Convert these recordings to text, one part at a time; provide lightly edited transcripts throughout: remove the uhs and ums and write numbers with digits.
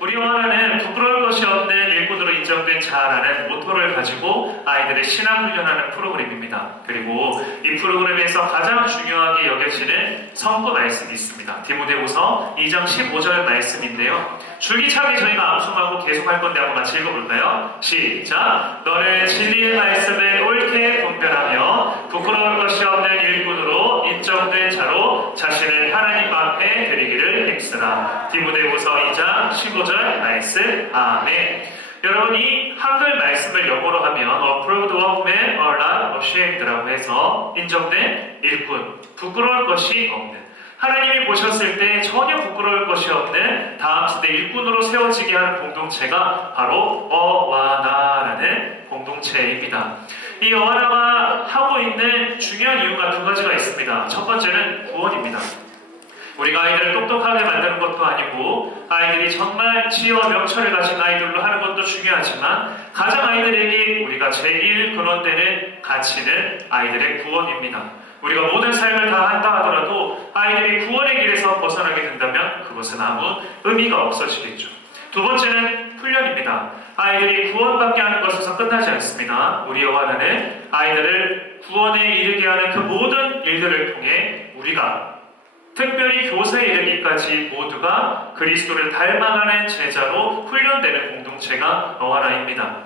우리 원하는 부끄러울 것이 없는 일꾼으로 인정된 자아라는 모토를 가지고 아이들의 신앙 훈련하는 프로그램입니다. 그리고 이 프로그램에서 가장 중요하게 여겨지는 성구 말씀이 있습니다. 디모데후서 2장 15절 말씀인데요. 줄기차게 저희가 암송하고 계속할 건데 한번 같이 읽어볼까요? 시작! 너는 진리의 말씀을 옳게 분별하며 부끄러울 것이 없는 일꾼으로 인정된 자로 자신을 하나님 앞에 드리기를 힘쓰라. 디모데후서 2장 15절 말씀. 아멘. 여러분, 이 한글 말씀을 영어로 하면 approved workman or not ashamed라고 해서 인정된 일꾼, 부끄러울 것이 없는, 하나님이 보셨을 때 전혀 부끄러울 것이 없는 다음 세대 일꾼으로 세워지게 하는 공동체가 바로 어와나라는 공동체입니다. 이 어와나가 하고 있는 중요한 이유가 두 가지가 있습니다. 첫 번째는 구원입니다. 우리가 아이들을 똑똑하게 만드는 것도 아니고 아이들이 정말 지혜와 명철을 가진 아이들로 하는 것도 중요하지만 가장 아이들에게 우리가 제일 근원되는 가치는 아이들의 구원입니다. 우리가 모든 삶을 다 한다 하더라도 아이들이 구원의 길에서 벗어나게 된다면 그것은 아무 의미가 없어지겠죠. 두 번째는 훈련입니다. 아이들이 구원받게 하는 것에서 끝나지 않습니다. 우리 여호와는 아이들을 구원에 이르게 하는 그 모든 일들을 통해 우리가 특별히 교사에 이르기까지 모두가 그리스도를 닮아가는 제자로 훈련되는 공동체가 어와나입니다.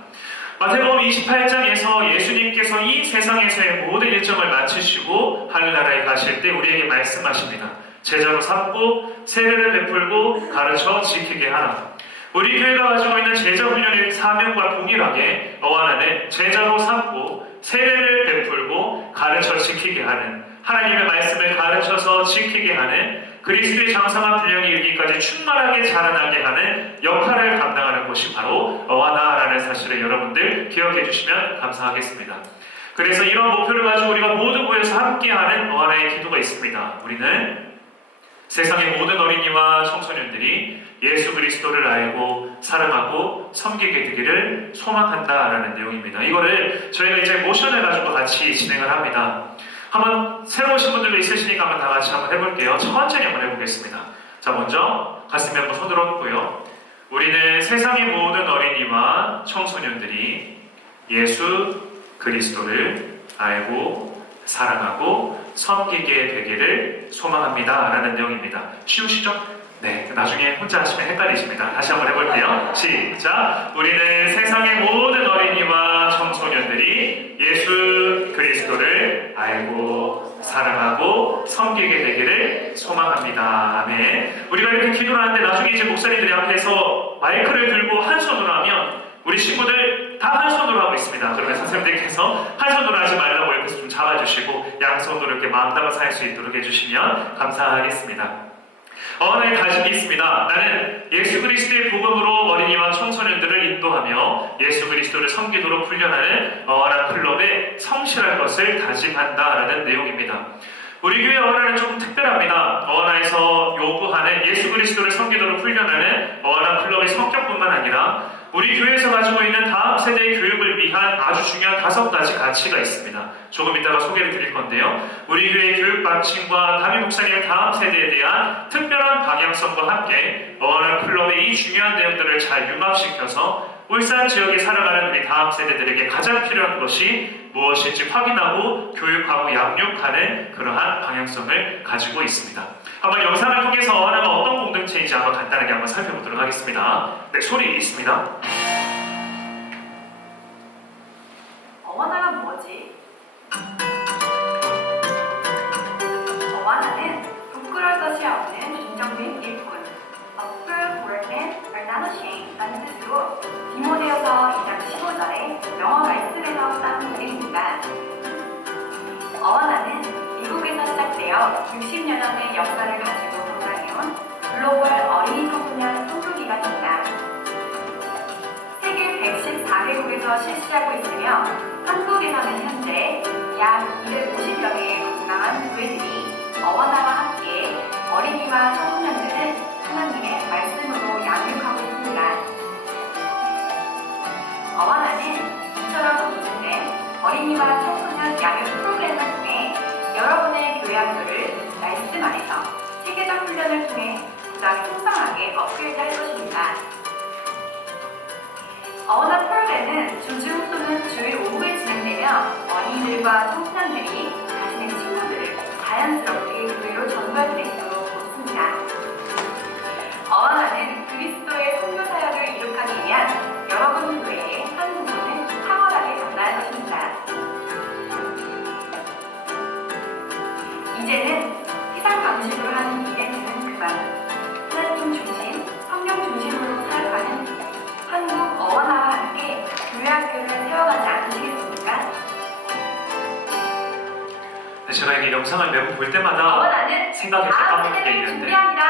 마태복음 28장에서 예수님께서 이 세상에서의 모든 일정을 마치시고 하늘나라에 가실 때 우리에게 말씀하십니다. 제자로 삼고 세례를 베풀고 가르쳐 지키게 하라. 우리 교회가 가지고 있는 제자 훈련의 사명과 동일하게 어와나는 제자로 삼고 세례를 베풀고 가르쳐 지키게 하는, 하나님의 말씀을 가르쳐서 지키게 하는, 그리스도의 장성한 분량이 이르기까지 충만하게 자라나게 하는 역할을 감당하는 곳이 바로 어와나라는 사실을 여러분들 기억해 주시면 감사하겠습니다. 그래서 이런 목표를 가지고 우리가 모두 모여서 함께하는 어와나의 기도가 있습니다. 우리는 세상의 모든 어린이와 청소년들이 예수 그리스도를 알고 사랑하고 섬기게 되기를 소망한다라는 내용입니다. 이거를 저희가 이제 모션을 가지고 같이 진행을 합니다. 한번 새로 오신 분들도 있으시니까 한번 다 같이 한번 해볼게요. 천천히 한번 해보겠습니다. 자, 먼저 가슴에 한번 손을 얹고요. 우리는 세상의 모든 어린이와 청소년들이 예수 그리스도를 알고 사랑하고 섬기게 되기를 소망합니다 라는 내용입니다. 쉬우시죠? 네, 나중에 혼자 하시면 헷갈리십니다. 다시 한번 해볼게요. 시작! 우리는 세상의 모든 어린이와 청소년들이 예수 그리스도를 알고 사랑하고 섬기게 되기를 소망합니다. 아멘. 우리가 이렇게 기도를 하는데 나중에 이제 목사님들이 앞에서 마이크를 들고 한 손으로 하면 우리 친구들 다 한 손으로 하고 있습니다. 그러면 선생님들께서 한 손으로 하지 말라고 옆에서 좀 잡아주시고 양손으로 이렇게 마음 담아서 할 수 있도록 해주시면 감사하겠습니다. 어와나의 다짐이 있습니다. 나는 예수 그리스도의 복음으로 어린이와 청소년들을 인도하며 예수 그리스도를 섬기도록 훈련하는 어와나 클럽에 성실할 것을 다짐한다라는 내용입니다. 우리 교회 어와나는 조금 특별합니다. 어와나에서 요구하는 예수 그리스도를 섬기도록 훈련하는 어와나 클럽의 성격뿐만 아니라 우리 교회에서 가지고 있는 다음 세대의 교육을 위한 아주 중요한 5가지 가치가 있습니다. 조금 이따가 소개를 드릴 건데요. 우리 교회 교육 방침과 담임 목사님의 다음 세대에 대한 특별한 방향성과 함께 어와나 클럽의 이 중요한 내용들을 잘 융합시켜서 울산 지역에 살아가는 우리 다음 세대들에게 가장 필요한 것이 무엇인지 확인하고 교육하고 양육하는 그러한 방향성을 가지고 있습니다. 한번 영상을 통해서 어와나가 어떤 공동체인지 한번 간단하게 한번 살펴보도록 하겠습니다. 네, 소리 있습니다. 어와나가 뭐지? 어와나는 부끄러울 것이 없는 인정된 일꾼, approved workman or not ashamed 라는 뜻으로 디모데후서 2장 15절에 영어 말씀에서 따온 글입니다. 어와나는 미국에서 시작되어 60여 년의 역사를 가지고 보장해온 글로벌 어린이 청소년 선교기관입니다. 세계 114개국에서 실시하고 있으며 한국에서는 현재 약 250여 개의 건강한 교회들이 어와나와 함께 어린이와 청소년들을 하나님의 말씀으로 양육하고 있습니다. 어와나는 이처럼 구성된 어린이와 청소년 양육 프로그램을 통해 여러분의 교회 학교를 말씀 시스템 안에서 체계적 훈련을 통해 보다 풍성하게 업그레이드할 것입니다. 어원화 프로그램은 주중 또는 주일 오후에 진행되며 어린이들과 청소년들이 자신의 친구들을 자연스럽게 교회로 전도할 수 있도록 돕습니다. 어원화는 그리스도의 선교 사역을 이룩하기 위한 여러분 교회의 한 부분을 탁월하게 전달할 것입니다. 이제는 세상 방식으로 하는 이벤트는 그만 하나님 중심, 성경 중심으로 살아가는 한국 어원화와 함께 교회학교를 세워가지 않으시겠습니까? 제가 이 영상을 매번 볼 때마다 어원화는 생각해서 다음 까먹는 게 세대를 있는데 준비합니다.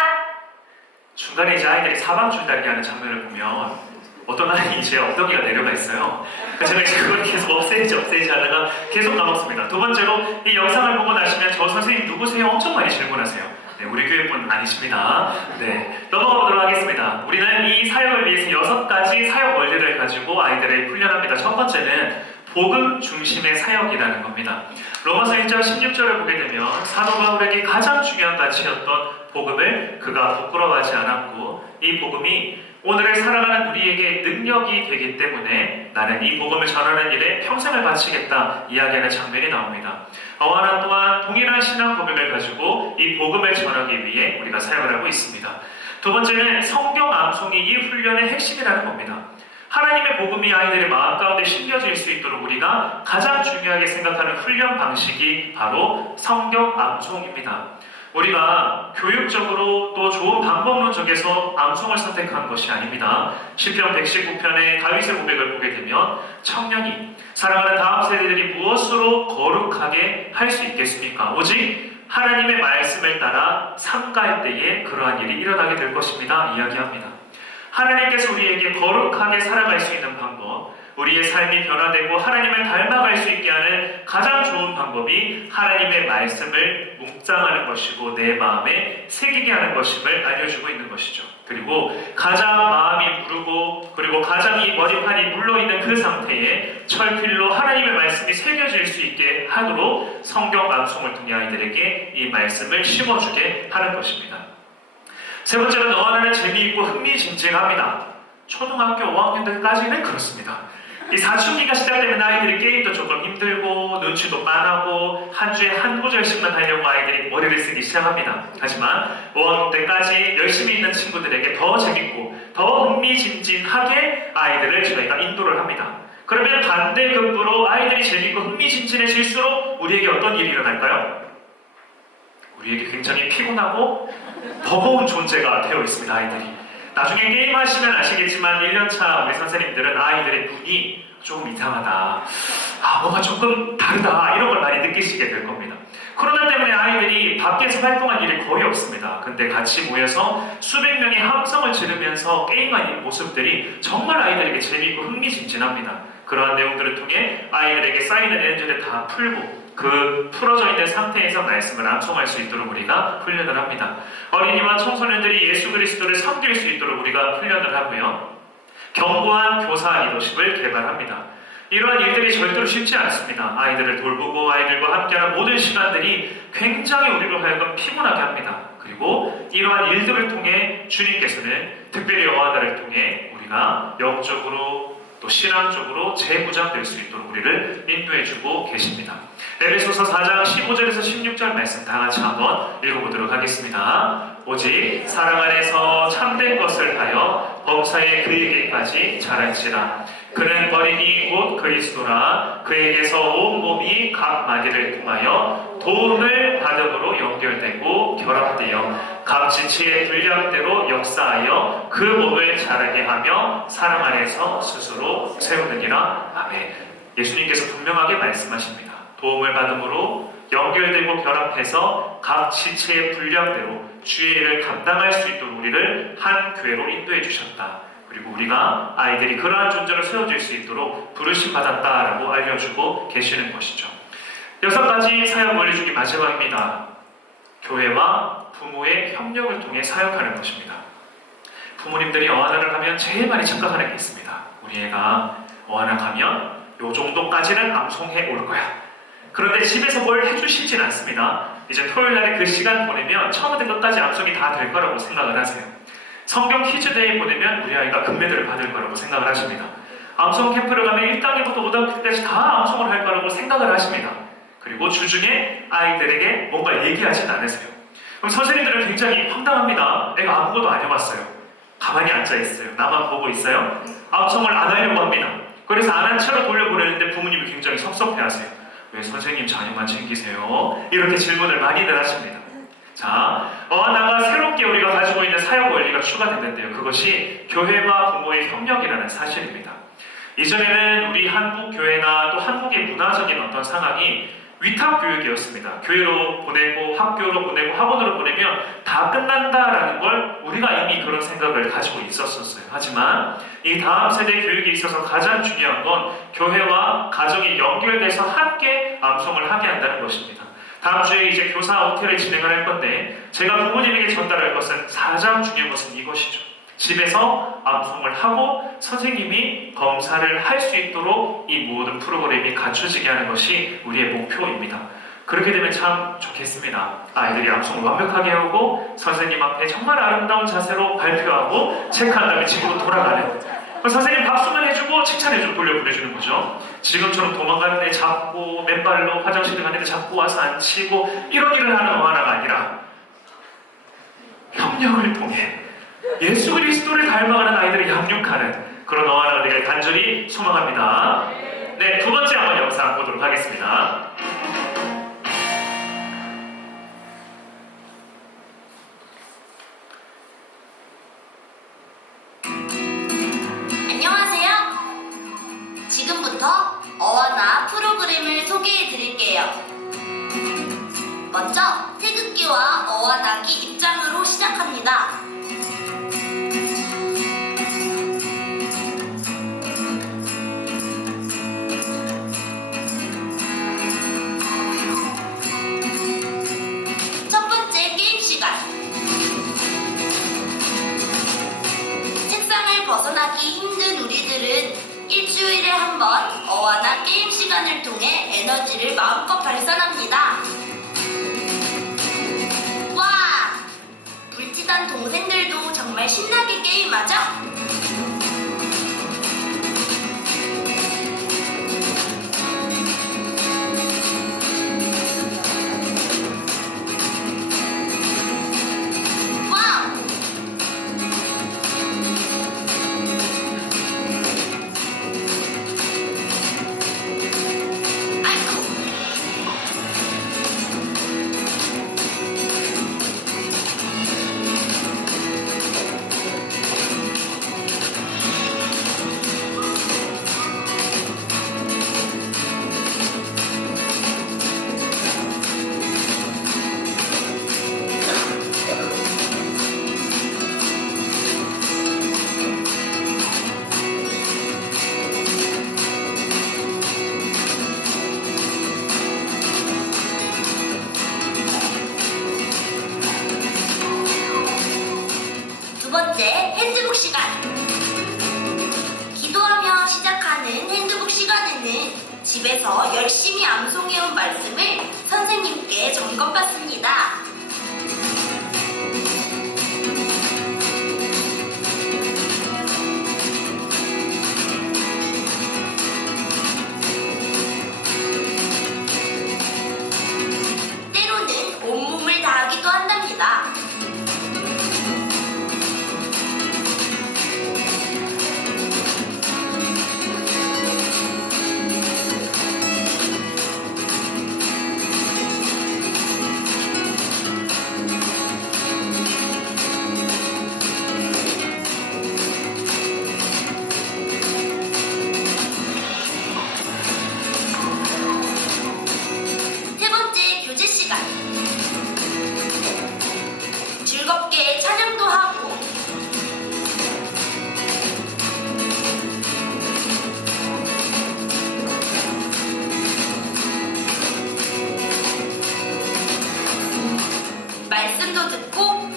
중간에 이제 아이들이 사방줄 달기 하는 장면을 보면 어떤 아이 이제 엉덩이가 내려가 있어요. 제가 이제 그걸 계속 없애지 하다가 계속 까먹습니다. 두 번째로 이 영상을 보고 나시면 저 선생님 누구세요? 엄청 많이 질문하세요. 네, 우리 교회분 아니십니다. 네, 넘어가 보도록 하겠습니다. 우리는 이 사역을 위해서 6가지 사역 원리를 가지고 아이들을 훈련합니다. 첫 번째는 복음 중심의 사역이라는 겁니다. 로마서 1장 16절을 보게 되면 사도 바울에게 가장 중요한 가치였던 복음을 그가 부끄러워하지 않았고 이 복음이 오늘을 살아가는 우리에게 능력이 되기 때문에 나는 이 복음을 전하는 일에 평생을 바치겠다 이야기하는 장면이 나옵니다. 어원화 또한 동일한 신앙 고백을 가지고 이 복음을 전하기 위해 우리가 사역을 하고 있습니다. 두 번째는 성경 암송이 이 훈련의 핵심이라는 겁니다. 하나님의 복음이 아이들의 마음 가운데 심겨질 수 있도록 우리가 가장 중요하게 생각하는 훈련 방식이 바로 성경 암송입니다. 우리가 교육적으로 또 좋은 방법론적에서 암송을 선택한 것이 아닙니다. 시편 119편의 다윗의 고백을 보게 되면 청년이 사랑하는 다음 세대들이 무엇으로 거룩하게 할 수 있겠습니까? 오직 하나님의 말씀을 따라 삼가할 때에 그러한 일이 일어나게 될 것입니다. 이야기합니다. 하나님께서 우리에게 거룩하게 살아갈 수 있는 방법, 우리의 삶이 변화되고 하나님을 닮아갈 수 있게 하는 가장 좋은 방법이 하나님의 말씀을 묵상하는 것이고 내 마음에 새기게 하는 것임을 알려주고 있는 것이죠. 그리고 가장 마음이 무르고 그리고 가장 이 머리판이 물러있는 그 상태에 철필로 하나님의 말씀이 새겨질 수 있게 하도록 성경 암송을 통해 아이들에게 이 말씀을 심어주게 하는 것입니다. 세 번째는 어원화는 재미있고 흥미진진합니다. 초등학교 5학년들까지는 그렇습니다. 이 사춘기가 시작되면 아이들이 게임도 조금 힘들고 눈치도 빤하고 한 주에 한 구절씩만 하려고 아이들이 머리를 쓰기 시작합니다. 하지만 5학년 때까지 열심히 있는 친구들에게 더 재밌고 더 흥미진진하게 아이들을 저희가 인도를 합니다. 그러면 반대급부로 아이들이 재밌고 흥미진진해질수록 우리에게 어떤 일이 일어날까요? 우리에게 굉장히 피곤하고 버거운 존재가 되어 있습니다. 아이들이 나중에 게임하시면 아시겠지만 1년차 우리 선생님들은 아이들의 눈이 조금 이상하다, 뭔가 조금 다르다 이런 걸 많이 느끼시게 될 겁니다. 코로나 때문에 아이들이 밖에서 활동한 일이 거의 없습니다. 근데 같이 모여서 수백 명의 함성을 지르면서 게임하는 모습들이 정말 아이들에게 재미있고 흥미진진합니다. 그러한 내용들을 통해 아이들에게 쌓이는 에너지를 다 풀고 그 풀어져 있는 상태에서 말씀을 암송할 수 있도록 우리가 훈련을 합니다. 어린이와 청소년들이 예수 그리스도를 섬길 수 있도록 우리가 훈련을 하고요. 견고한 교사 리더십을 개발합니다. 이러한 일들이 절대로 쉽지 않습니다. 아이들을 돌보고 아이들과 함께하는 모든 시간들이 굉장히 우리로 하여금 피곤하게 합니다. 그리고 이러한 일들을 통해 주님께서는 특별히 어원화를 통해 우리가 영적으로 또 신앙적으로 재무장될 수 있도록 우리를 인도해주고 계십니다. 에베소서 4장 15절에서 16절 말씀 다 같이 한번 읽어보도록 하겠습니다. 오직 사랑 안에서 참된 것을 하여 범사에 그에게까지 자랄지라. 그는 어린이 곧 그리스도라. 그에게서 온 몸이 각 마디를 통하여 도움을 받음으로 연결되고 결합되어 각 지체의 분량대로 역사하여 그 몸을 자라게 하며 사랑 안에서 스스로 세우느니라. 아멘. 예수님께서 분명하게 말씀하십니다. 도움을 받음으로 연결되고 결합해서 각 지체의 분량대로 주의 일을 감당할 수 있도록 우리를 한 교회로 인도해 주셨다. 그리고 우리가 아이들이 그러한 존재로 세워질 수 있도록 부르심 받았다라고 알려주고 계시는 것이죠. 6가지 사역 원리 중에 마지막입니다. 교회와 부모의 협력을 통해 사역하는 것입니다. 부모님들이 어하나를 가면 제일 많이 착각하는 게 있습니다. 우리 애가 어하나 가면 요 정도까지는 암송해 올 거야. 그런데 집에서 뭘 해주시진 않습니다. 이제 토요일 날에 그 시간 보내면 처음부터 끝까지 암송이 다 될 거라고 생각을 하세요. 성경 퀴즈데이 보내면 우리 아이가 금메달을 받을 거라고 생각을 하십니다. 암송 캠프를 가면 1단계부터 5단계까지 다 암송을 할 거라고 생각을 하십니다. 그리고 주중에 아이들에게 뭔가 얘기하진 않으세요. 그럼 선생님들은 굉장히 황당합니다. 애가 아무것도 안 해봤어요. 가만히 앉아있어요. 나만 보고 있어요. 암송을 안 하려고 합니다. 그래서 안 한 채로 돌려보내는데 부모님이 굉장히 섭섭해하세요. 왜 선생님 자녀만 챙기세요? 이렇게 질문을 많이들 하십니다. 자, 어하나가 새롭게 우리가 가지고 있는 사역 원리가 추가됐는데요. 그것이 교회와 부모의 협력이라는 사실입니다. 이전에는 우리 한국 교회나 또 한국의 문화적인 어떤 상황이 위탁 교육이었습니다. 교회로 보내고 학교로 보내고 학원으로 보내면 다 끝난다라는 걸 우리가 이미 그런 생각을 가지고 있었어요. 하지만 이 다음 세대 교육에 있어서 가장 중요한 건 교회와 가정이 연결돼서 함께 암송을 하게 한다는 것입니다. 다음 주에 이제 교사 OT를 진행을 할 건데 제가 부모님에게 전달할 것은 가장 중요한 것은 이것이죠. 집에서 암송을 하고 선생님이 검사를 할 수 있도록 이 모든 프로그램이 갖춰지게 하는 것이 우리의 목표입니다. 그렇게 되면 참 좋겠습니다. 아이들이 암송을 완벽하게 하고 선생님 앞에 정말 아름다운 자세로 발표하고 체크한 다음에 집으로 돌아가는, 선생님 박수만 해주고 칭찬해주고 돌려보내주는 거죠. 지금처럼 도망가는 애 잡고 맨발로 화장실에 가는 애 잡고 와서 앉히고 이런 일을 하는 어하나가 아니라 협력을 통해 예수 그리스도를 닮아가는 아이들을 양육하는 그런 어하나가 되길 간절히 소망합니다. 네, 두 번째 한번 영상 보도록 하겠습니다. 안녕하세요. 지금부터 어하나 프로그램을 소개해 드릴게요. 먼저 태극기와 어하나기 입장으로 시작합니다. 첫 번째 게임 시간. 책상을 벗어나기 힘든 우리들은 일주일에 한 번 어하나 게임 시간을 통해 에너지를 마음껏 발산합니다. 와! 불티단 동생들도 정말 신나게 게임하죠? 와우! 아이쿠! 두 번째 핸드북 시간. 기도하며 시작하는 핸드북 시간에는 집에서 열심히 암송해온 말씀을 선생님께 점검받습니다. 때로는 온몸을 다하기도 한답니다. 세 번째 교제 시간. 즐겁게 찬양도 하고 말씀도 듣고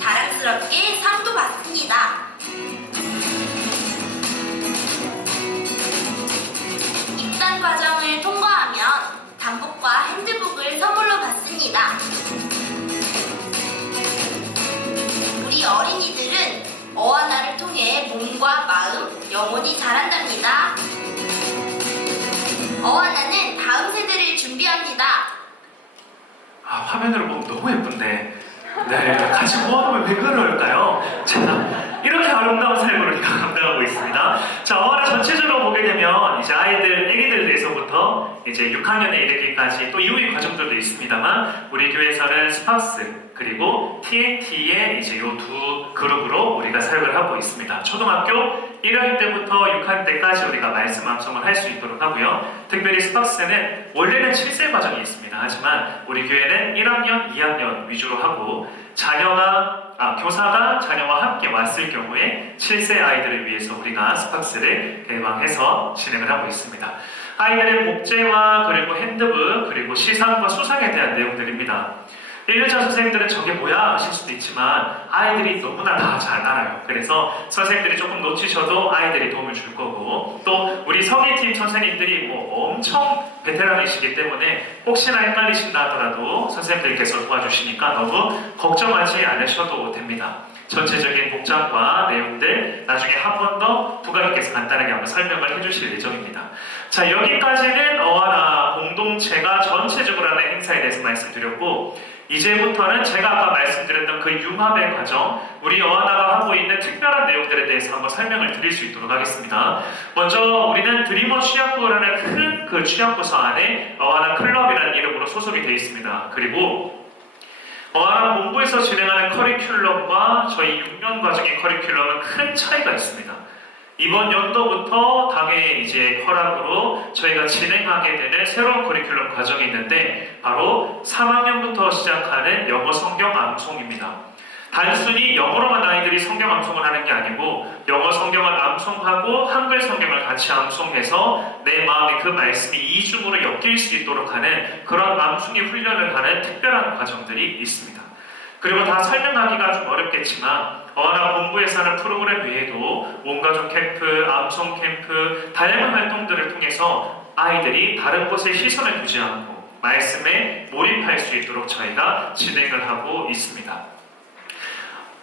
자랑스럽게 상도 받습니다. 합니다. 우리 어린이들은 어와나를 통해 몸과 마음, 영혼이 자란답니다. 어와나는 다음 세대를 준비합니다. 아, 화면으로 보면 너무 예쁜데. 네, 같이 모아보면 왜 그럴까요? 자, 이렇게 아름다운 삶을 우리가 감당하고 있습니다. 자, 어와나 전체적으로 보게 되면 이제 애기들에서부터 이제 6학년에 이르기까지 또 이후의 과정들도 있습니다만 우리 교회에서는 스팍스 그리고 TNT의 이제 요 두 그룹으로 우리가 사역을 하고 있습니다. 초등학교 1학년 때부터 6학년 때까지 우리가 말씀 암송을 할 수 있도록 하고요. 특별히 스팍스는 원래는 7세 과정이 있습니다. 하지만 우리 교회는 1학년, 2학년 위주로 하고 교사가 자녀와 함께 왔을 경우에 7세 아이들을 위해서 우리가 스팍스를 개방해서 진행을 하고 있습니다. 아이들의 복제와 그리고 핸드북 그리고 시상과 수상에 대한 내용들입니다. 1년차 선생님들은 저게 뭐야 하실 수도 있지만 아이들이 너무나 다 잘 알아요. 그래서 선생님들이 조금 놓치셔도 아이들이 도움을 줄 거고 또 우리 서기팀 선생님들이 뭐 엄청 베테랑이시기 때문에 혹시나 헷갈리신다 하더라도 선생님들께서 도와주시니까 너무 걱정하지 않으셔도 됩니다. 전체적인 복장과 내용들 나중에 한 번 더 부가님께서 간단하게 한번 설명을 해주실 예정입니다. 자, 여기까지는 어와나 공동체가 전체적으로 하는 행사에 대해서 말씀드렸고 이제부터는 제가 아까 말씀드렸던 그 융합의 과정 우리 어와나가 하고 있는 특별한 내용들에 대해서 한번 설명을 드릴 수 있도록 하겠습니다. 먼저 우리는 드리머 취약부라는 큰 그 취약부서 안에 어와나 클럽이라는 이름으로 소속이 되어 있습니다. 그리고 어와나 본부에서 진행하는 커리큘럼과 저희 6년 과정의 커리큘럼은 큰 차이가 있습니다. 이번 연도부터 당의 이제 허락으로 저희가 진행하게 되는 새로운 커리큘럼 과정이 있는데 바로 3학년부터 시작하는 영어 성경 암송입니다. 단순히 영어로만 아이들이 성경 암송을 하는 게 아니고 영어 성경을 암송하고 한글 성경을 같이 암송해서 내 마음에 그 말씀이 이중으로 엮일 수 있도록 하는 그런 암송의 훈련을 하는 특별한 과정들이 있습니다. 그리고 다 설명하기가 좀 어렵겠지만 어와나 본부에서 하는 프로그램 외에도 온가족 캠프, 암송 캠프, 다양한 활동들을 통해서 아이들이 다른 곳에 시선을 두지 않고 말씀에 몰입할 수 있도록 저희가 진행을 하고 있습니다.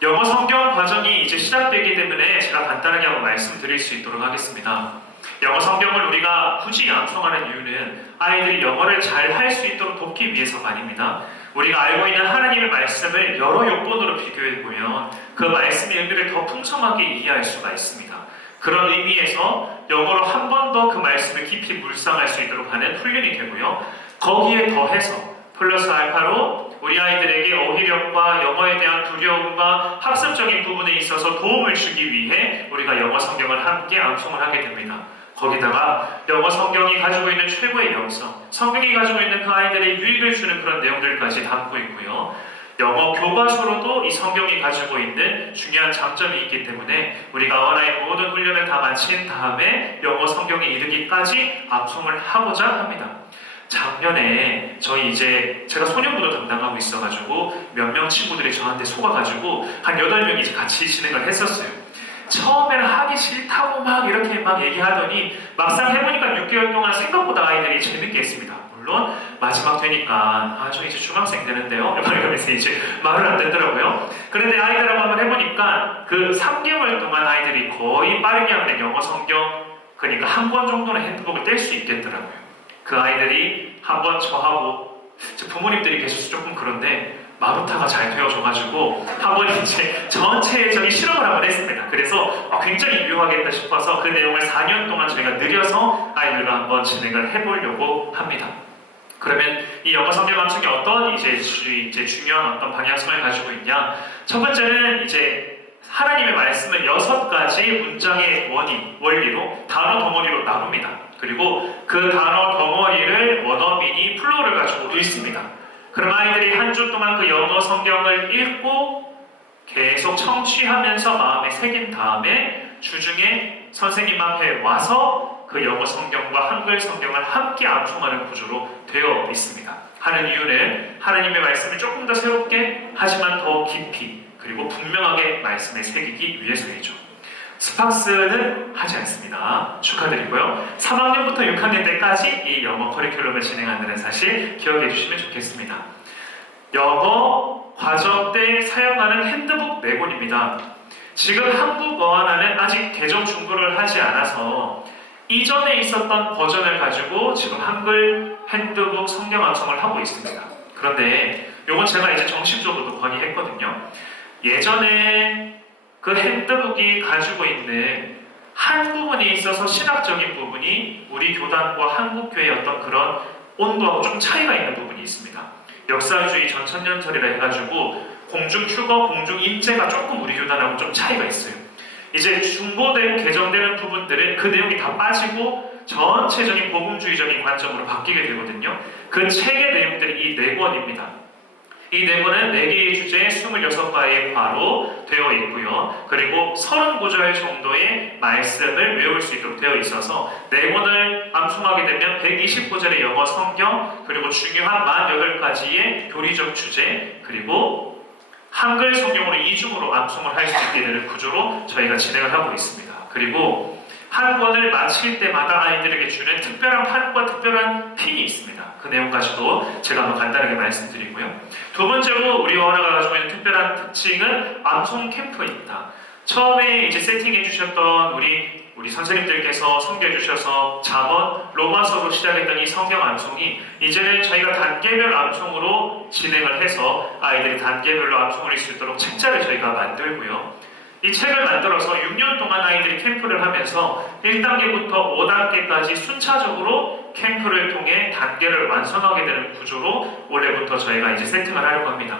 영어 성경 과정이 이제 시작되기 때문에 제가 간단하게 한번 말씀드릴 수 있도록 하겠습니다. 영어 성경을 우리가 굳이 암송하는 이유는 아이들이 영어를 잘 할 수 있도록 돕기 위해서가 아닙니다. 우리가 알고 있는 하나님의 말씀을 여러 요건으로 비교해보면 그 말씀의 의미를 더 풍성하게 이해할 수가 있습니다. 그런 의미에서 영어로 한 번 더 그 말씀을 깊이 묵상할 수 있도록 하는 훈련이 되고요. 거기에 더해서 플러스 알파로 우리 아이들에게 어휘력과 영어에 대한 두려움과 학습적인 부분에 있어서 도움을 주기 위해 우리가 영어 성경을 함께 암송을 하게 됩니다. 거기다가 영어 성경이 가지고 있는 최고의 영성, 성경이 가지고 있는 그 아이들의 유익을 주는 그런 내용들까지 담고 있고요. 영어 교과서로도 이 성경이 가지고 있는 중요한 장점이 있기 때문에 우리가 어와나의 모든 훈련을 다 마친 다음에 영어 성경에 이르기까지 암송을 하고자 합니다. 작년에 제가 소년부도 담당하고 있어가지고 몇 명 친구들이 저한테 속아가지고 한 8명이 이제 같이 진행을 했었어요. 처음에는 하기 싫다고 막 이렇게 막 얘기하더니 막상 해보니까 6개월 동안 생각보다 아이들이 재밌게 했습니다. 물론 마지막 되니까 저 이제 중학생 되는데요 이러면서 이제 말을 안 듣더라고요. 그런데 아이들하고 한번 해보니까 그 3개월 동안 아이들이 거의 빠르게 하는 영어 성경 그러니까 한 권 정도는 핸드북을 뗄 수 있겠더라고요. 그 아이들이 한번 저하고 부모님들이 계셔서 조금 그런데 마루타가 잘 되어져가지고 한번 이제 전체적인 실험을 한번 했습니다. 그래서 굉장히 유용하겠다 싶어서 그 내용을 4년 동안 저희가 느려서 아이들과 한번 진행을 해보려고 합니다. 그러면 이 영어 성경 암송이 어떤 이제 중요한 어떤 방향성을 가지고 있냐? 첫 번째는 이제 하나님의 말씀을 6가지 문장의 원리로 단어 덩어리로 나눕니다. 그리고 그 단어 덩어리를 원어민이 플로우를 가지고 읽습니다. 그럼 아이들이 한 주 동안 그 영어 성경을 읽고 계속 청취하면서 마음에 새긴 다음에 주중에 선생님 앞에 와서 그 영어 성경과 한글 성경을 함께 암송하는 구조로 되어 있습니다. 하는 이유는 하나님의 말씀을 조금 더 새롭게 하지만 더 깊이 그리고 분명하게 말씀에 새기기 위해서이죠. 스팍스는 하지 않습니다. 축하드리고요. 3학년부터 6학년 때까지 이 영어 커리큘럼을 진행한다는 사실 기억해 주시면 좋겠습니다. 영어 과정 때 사용하는 핸드북 4권입니다. 지금 한국 어안화는 아직 개정 중고를 하지 않아서 이전에 있었던 버전을 가지고 지금 한글 핸드북 성경 암송을 하고 있습니다. 그런데 요건 제가 이제 정식적으로도 건의했거든요. 예전에 그 핸드북이 가지고 있는 한 부분에 있어서 신학적인 부분이 우리 교단과 한국교회의 어떤 그런 온도하고 좀 차이가 있는 부분이 있습니다. 역사주의 전천년설이라 해가지고 공중휴거, 공중임재가 조금 우리 교단하고 좀 차이가 있어요. 이제 중보되고 개정되는 부분들은 그 내용이 다 빠지고 전체적인 복음주의적인 관점으로 바뀌게 되거든요. 그 책의 내용들이 이 4권입니다. 이 4권은 4개의 주제에 26가의 과로 되어 있고요. 그리고 39절 정도의 말씀을 외울 수 있도록 되어 있어서 4권을 암송하게 되면 129절의 영어 성경, 그리고 중요한 48가지의 교리적 주제, 그리고 한글 성경으로 이중으로 암송을 할 수 있게 되는 구조로 저희가 진행을 하고 있습니다. 그리고 한 권을 마칠 때마다 아이들에게 주는 특별한 판과 특별한 핀이 있습니다. 그 내용까지도 제가 한번 간단하게 말씀드리고요. 두 번째로 우리 어안화가 가지고 있는 특별한 특징은 암송 캠프입니다. 처음에 이제 세팅해 주셨던 우리 선생님들께서 선교해 주셔서 잠언, 로마서로 시작했던 이 성경 암송이 이제는 저희가 단계별 암송으로 진행을 해서 아이들이 단계별로 암송을 할 수 있도록 책자를 저희가 만들고요. 이 책을 만들어서 6년 동안 아이들이 캠프를 하면서 1단계부터 5단계까지 순차적으로 캠프를 통해 단계를 완성하게 되는 구조로 올해부터 저희가 이제 세팅을 하려고 합니다.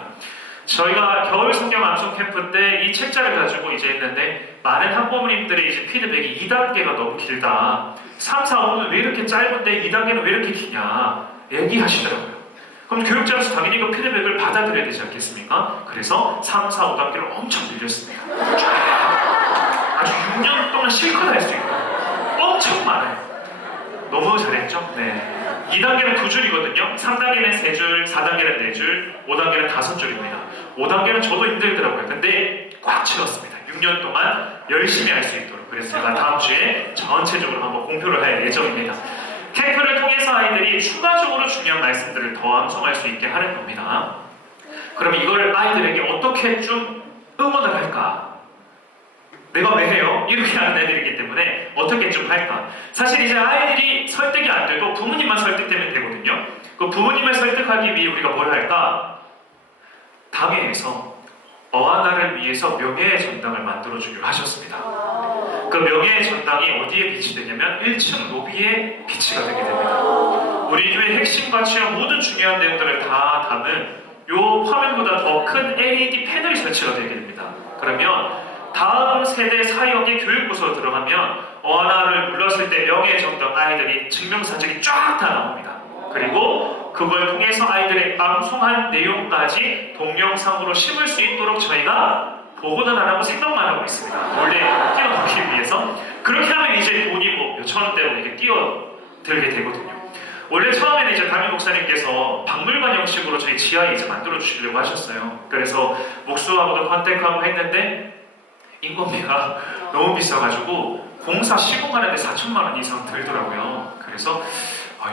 저희가 겨울 성경 암송 캠프 때 이 책자를 가지고 이제 했는데 많은 학부모님들의 이제 피드백이 2단계가 너무 길다. 3, 4, 5는 왜 이렇게 짧은데 2단계는 왜 이렇게 기냐 얘기하시더라고요. 그럼 교육자로서 당연히 그 피드백을 받아들여야 되지 않겠습니까? 그래서 3, 4, 5단계를 엄청 늘렸습니다. 아주 6년 동안 실컷 할 수 있고 엄청 많아요. 너무 잘했죠? 네. 2단계는 2줄이거든요. 3단계는 3줄, 4단계는 4줄, 5단계는 5줄입니다. 5단계는 저도 힘들더라고요. 근데 꽉 채웠습니다. 6년 동안 열심히 할 수 있도록. 그래서 제가 다음 주에 전체적으로 한번 공표를 할 예정입니다. 캠프를 통해서 아이들이 추가적으로 중요한 말씀들을 더 암송할 수 있게 하는 겁니다. 그럼 이걸 아이들에게 어떻게 좀 응원을 할까? 내가 왜 해요? 이렇게 하는 애들이기 때문에 어떻게 좀 할까? 사실 이제 아이들이 설득이 안 돼도 부모님만 설득되면 되거든요. 그 부모님을 설득하기 위해 우리가 뭘 할까? 당회에서 어안화를 위해서 명예의 전당을 만들어주기로 하셨습니다. 그 명예의 전당이 어디에 비치되냐면 1층 로비에 비치가 되게 됩니다. 우리 교회 핵심 가치와 모든 중요한 내용들을 다 담은 요 화면보다 더 큰 LED 패널이 설치가 되게 됩니다. 그러면 다음 세대 사역의 교육부서로 들어가면 어안화를 눌렀을 때 명예의 전당 아이들이 증명사진이 쫙 다 나옵니다. 그리고 그걸 통해서 아이들의 암송한 내용까지 동영상으로 심을 수 있도록 저희가 보고는 안 하고 생각만 하고 있습니다. 원래 뛰어들기 위해서. 그렇게 하면 이제 돈이 뭐 몇천 원대로 이렇게 뛰어들게 되거든요. 원래 처음에는 이제 담임 목사님께서 박물관 형식으로 저희 지하에 이제 만들어 주시려고 하셨어요. 그래서 목수하고도 컨택하고 했는데 인건비가 너무 비싸가지고 공사 시공하는데 4천만 원 이상 들더라고요. 그래서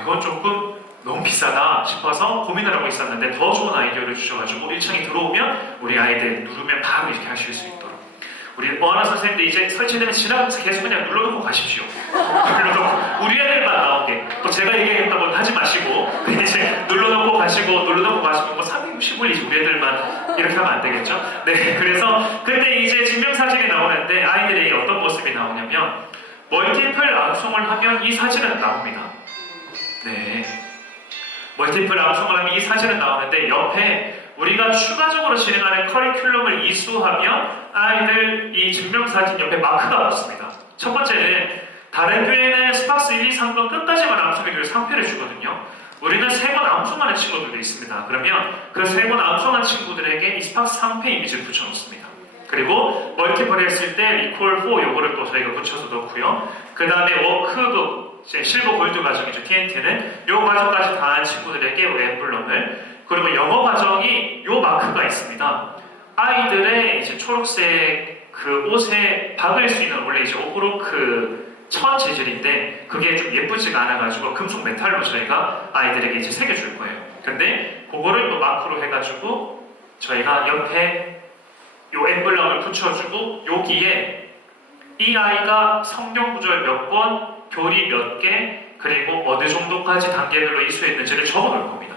이건 조금 너무 비싸다 싶어서 고민을 하고 있었는데 더 좋은 아이디어를 주셔가지고 1층에 들어오면 우리 아이들 누르면 바로 이렇게 하실 수 있도록 우리 어안화 선생님들 이제 설치되면 지나가면서 계속 그냥 눌러놓고 가십시오. 눌러놓고 우리 애들만 나오게 또 제가 얘기했다고 하지 마시고 이제 눌러놓고 가시고 뭐 365일 우리 애들만 이렇게 하면 안 되겠죠? 네, 그래서 그때 이제 증명사진이 나오는데 아이들에게 어떤 모습이 나오냐면 멀티플 암송을 하면 이 사진은 나옵니다. 네, 멀티플 암송을 하면 이 사진은 나오는데 옆에 우리가 추가적으로 진행하는 커리큘럼을 이수하면 아이들 이 증명사진 옆에 마크가 붙습니다. 첫 번째는 다른 교회는 스팍스 1, 2, 3번 끝까지만 암송해줘서 상표를 주거든요. 우리는 3번 암송하는 친구들도 있습니다. 그러면 그 3번 암송한 친구들에게 이 스팍스 상표 이미지를 붙여놓습니다. 그리고 멀티플 했을 때 리콜 4 요거를 또 저희가 붙여서 넣고요. 그 다음에 워크북 실버 골드 과정이죠. TNT는 요 과정까지 다 한 친구들에게 우리 엠블럼을 그리고 영어 과정이 요 마크가 있습니다. 아이들의 이제 초록색 그 옷에 박을 수 있는 원래 이제 오브로크 천 재질인데 그게 좀 예쁘지가 않아가지고 금속 메탈로 저희가 아이들에게 이제 새겨줄 거예요. 근데 그거를 또 마크로 해가지고 저희가 옆에 요 엠블럼을 붙여주고 여기에 이 아이가 성경 구절 몇 번, 교리 몇 개, 그리고 어느 정도까지 단계별로 이수했는지를 적어놓을 겁니다.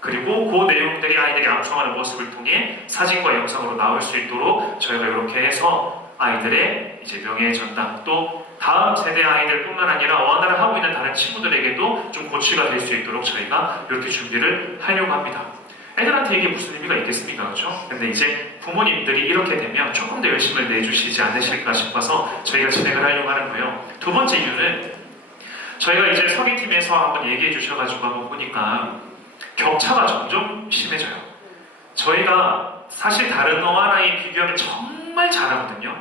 그리고 그 내용들이 아이들이 암송하는 모습을 통해 사진과 영상으로 나올 수 있도록 저희가 이렇게 해서 아이들의 이제 명예의 전당, 또 다음 세대 아이들뿐만 아니라 어원화를 하고 있는 다른 친구들에게도 좀 고치가 될 수 있도록 저희가 이렇게 준비를 하려고 합니다. 애들한테 이게 무슨 의미가 있겠습니까? 그렇죠? 근데 이제 부모님들이 이렇게 되면 조금 더 열심을 내주시지 않으실까 싶어서 저희가 진행을 하려고 하는 거예요. 두 번째 이유는 저희가 이제 서기팀에서 한번 얘기해 주셔가지고 한번 보니까 격차가 점점 심해져요. 저희가 사실 다른 어원화에 비교하면 정말 잘하거든요.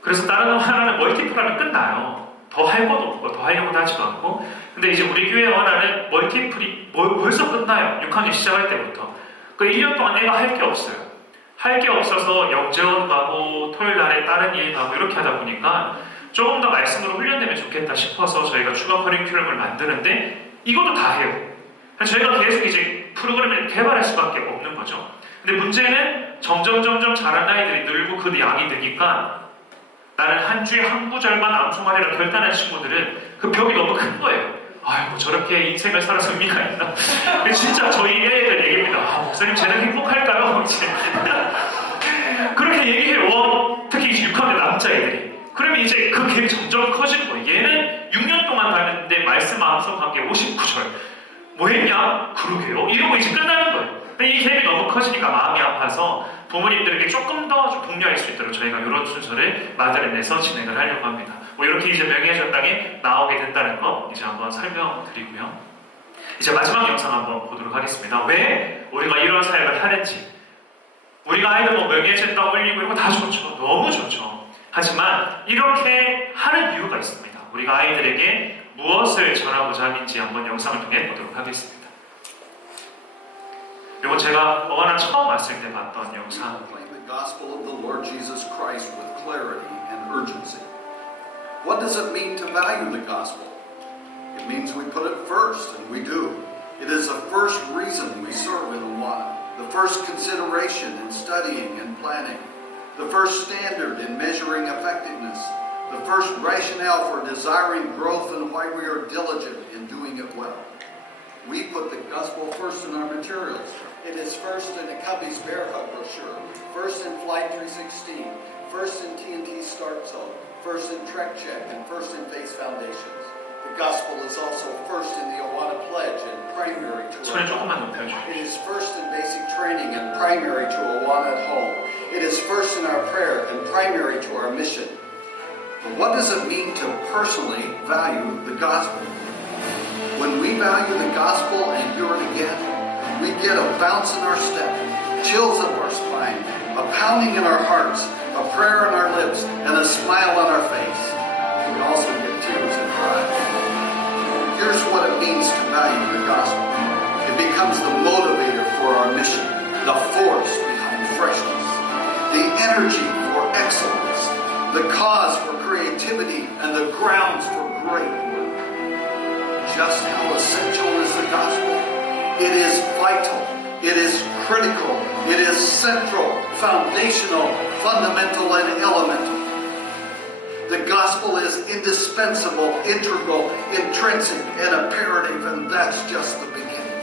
그래서 다른 어원화는 멀티플하면 끝나요. 더 할 것도 없고 더 하려고도 하지도 않고. 근데 이제 우리 교회 어원화는 멀티플이 벌써 끝나요. 6학년 시작할 때부터. 그 1년 동안 애가 할 게 없어요. 할 게 없어서 영재원 가고 토요일 날에 다른 일 가고 이렇게 하다 보니까 조금 더 말씀으로 훈련되면 좋겠다 싶어서 저희가 추가 커리큘럼을 만드는데 이것도 다 해요. 저희가 계속 이제 프로그램을 개발할 수밖에 없는 거죠. 근데 문제는 점점 잘하는 아이들이 늘고 그 양이 느니까 나는 한 주에 한 구절만 암송하리라 결단한 친구들은 그 벽이 너무 큰 거예요. 아이고 저렇게 인생을 살아서 의미가 있나. 진짜 저희 애들 얘기입니다. 목사님 쟤는 행복할까요? 이제 그렇게 얘기해요. 특히 6학년 남자애들이. 그러면 이제 그 갭이 점점 커지는 거예요. 얘는 6년 동안 다녔는데 말씀 암송한 게 59절. 뭐 했냐? 그러게요. 이러고 이제 끝나는 거예요. 근데 이 갭이 너무 커지니까 마음이 아파서 부모님들에게 조금 더 좀 독려할 수 있도록 저희가 이런 순서를 만들어내서 진행을 하려고 합니다. 뭐 이렇게 이제 명예의 전당에 나오게 된다는 거 이제 한번 설명드리고요. 이제 마지막 영상 한번 보도록 하겠습니다. 왜 우리가 이런 사역을 하는지. 우리가 아이들 뭐 명예의 전당 올리고 이런 거 다 좋죠. 너무 좋죠. 하지만 이렇게 하는 이유가 있습니다. 우리가 아이들에게 무엇을 전하고자 하는지 한번 영상을 통해 보도록 하겠습니다. 이건 제가 어원화 처음 왔을 때 봤던 영상. Proclaim the gospel of the Lord Jesus Christ with clarity and urgency. What does it mean to value the gospel? It means we put it first, and we do. It is the first reason we serve in Awana, the first consideration in studying and planning, the first standard in measuring effectiveness, the first rationale for desiring growth and why we are diligent in doing it well. We put the gospel first in our materials. It is first in the Cubby's Bear Hug brochure, first in Flight 316, first in TNT Start Zone, first in Trek Check, and first in Faith Foundations. The gospel is also first in the Awana Pledge and primary to 소리 our 조금만 높여주세요. It is first in basic training and primary to Awana at home. It is first in our prayer and primary to our mission. But what does it mean to personally value the gospel? When we value the gospel and hear it again, we get a bounce in our step, chills up our spine, a pounding in our hearts, a prayer on our lips, and a smile on our face. We also get tears in our eyes. Here's what it means to value the gospel. It becomes the motivator for our mission, the force behind freshness, the energy for excellence, the cause for creativity, and the grounds for great work. Just how essential is the gospel? It is vital, it is critical, it is central, foundational, fundamental, and elemental. The gospel is indispensable, integral, intrinsic, and imperative, and that's just the beginning.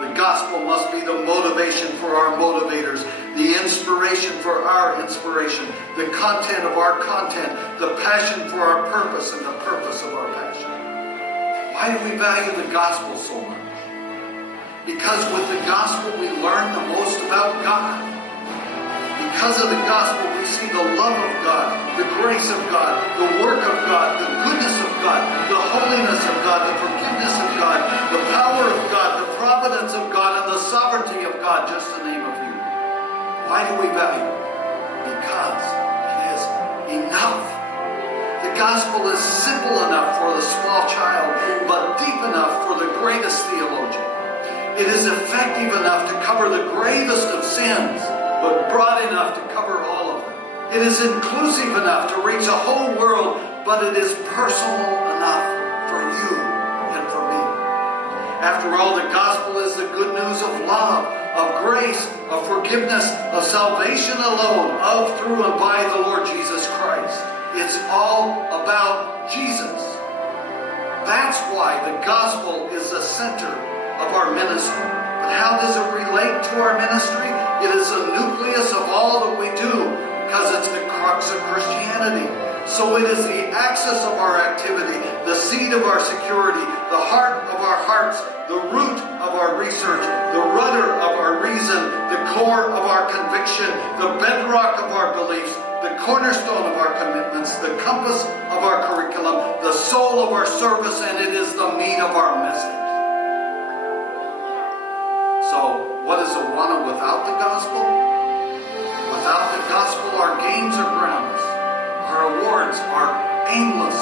The gospel must be the motivation for our motivators, the inspiration for our inspiration, the content of our content, the passion for our purpose, and the purpose of our passion. Why do we value the gospel so much? Because with the gospel we learn the most about God. Because of the gospel we see the love of God, the grace of God, the work of God, the goodness of God, the holiness of God, the forgiveness of God, the power of God, the providence of God, and the sovereignty of God, just to name a few. Why do we value it? Because it is enough. The gospel is simple enough for the small child, but deep enough for the greatest theologian. It is effective enough to cover the gravest of sins, but broad enough to cover all of them. It is inclusive enough to reach a whole world, but it is personal enough for you and for me. After all, the gospel is the good news of love, of grace, of forgiveness, of salvation alone, of, through, and by the Lord Jesus Christ. It's all about Jesus. That's why the gospel is the center of our ministry. But how does it relate to our ministry? It is the nucleus of all that we do, because it's the crux of Christianity. So it is the axis of our activity, the seed of our security, the heart of our hearts, the root of our research, the rudder of our reason, the core of our conviction, the bedrock of our beliefs, the cornerstone of our commitments, the compass of our curriculum, the soul of our service, and it is the meat of our message. So, what is Awana without the gospel? Without the gospel, our games are groundless. Our awards are aimless.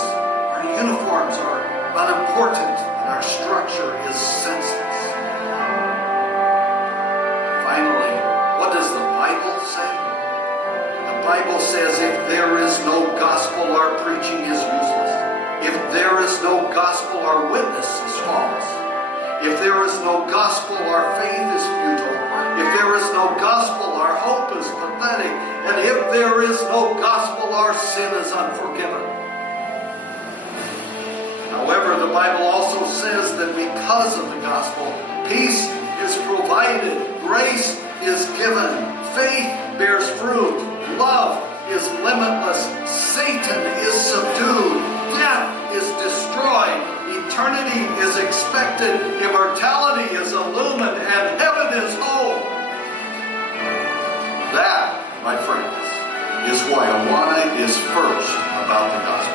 Our uniforms are unimportant. And our structure is senseless. Finally, what does the Bible say? The Bible says if there is no gospel, our preaching is useless. If there is no gospel, our witness is false. If there is no gospel, our faith is futile. If there is no gospel, our hope is pathetic. And if there is no gospel, our sin is unforgiven. However, the Bible also says that because of the gospel, peace is provided, grace is given, faith bears fruit, love is limitless, Satan is subdued, death is destroyed, eternity is expected, immortality is illumined, and heaven is home. That, my friends, is why Awana is first about the gospel.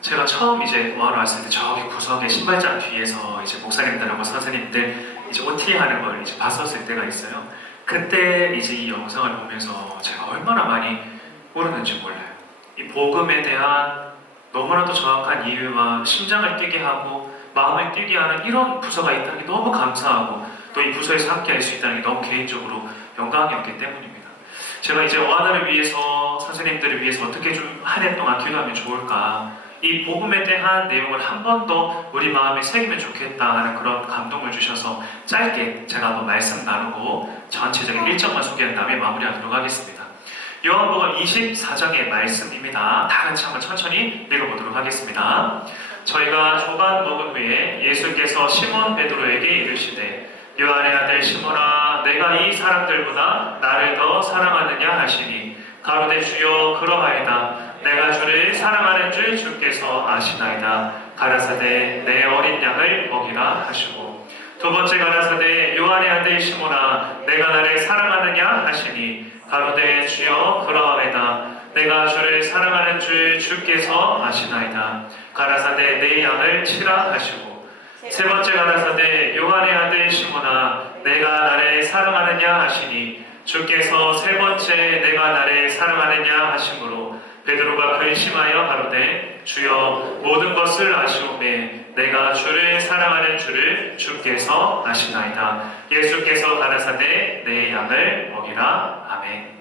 제가 처음 이제 어하나 왔을 때 저기 구석에 신발장 뒤에서 이제 목사님들하고 선생님들 이제 OT 하는 걸 이제 봤었을 때가 있어요. 그때 이제 이 영상을 보면서 제가 얼마나 많이 모르는지 몰라요. 이 복음에 대한 너무나도 정확한 이유와 심장을 뛰게 하고 마음을 뛰게 하는 이런 부서가 있다는 게 너무 감사하고 또 이 부서에서 함께 할 수 있다는 게 너무 개인적으로 영광이었기 때문입니다. 제가 이제 어하나를 위해서 선생님들을 위해서 어떻게 좀 한 해 동안 기도하면 좋을까, 이 복음에 대한 내용을 한 번 더 우리 마음에 새기면 좋겠다 하는 그런 감동을 주셔서 짧게 제가 한번 말씀 나누고 전체적인 일정만 소개한 다음에 마무리하도록 하겠습니다. 요한복음 24장의 말씀입니다. 다 같이 한번 천천히 읽어보도록 하겠습니다. 저희가 조반 먹은 후에 예수께서 시몬 베드로에게 이르시되 요한의 아들 시몬아 내가 이 사람들보다 나를 더 사랑하느냐 하시니 가로되 주여 그러하이다. 내가 주를 사랑하는 줄 주께서 아시나이다. 가라사대 내 어린 양을 먹이라 하시고 두 번째 가라사대 요한의 아들 시몬아 내가 나를 사랑하느냐 하시니 가로되 주여 그러하이다. 내가 주를 사랑하는 줄 주께서 아시나이다. 가라사대 내 양을 치라 하시고 세 번째 가라사대 요한의 아들 시몬아 내가 나를 사랑하느냐 하시니 주께서 세 번째 내가 나를 사랑하느냐 하심으로 베드로가 근심하여 가로되 주여 모든 것을 아시오매 내가 주를 사랑하는 줄을 주께서 아시나이다. 예수께서 가라사대 내 양을 먹이라. 아멘.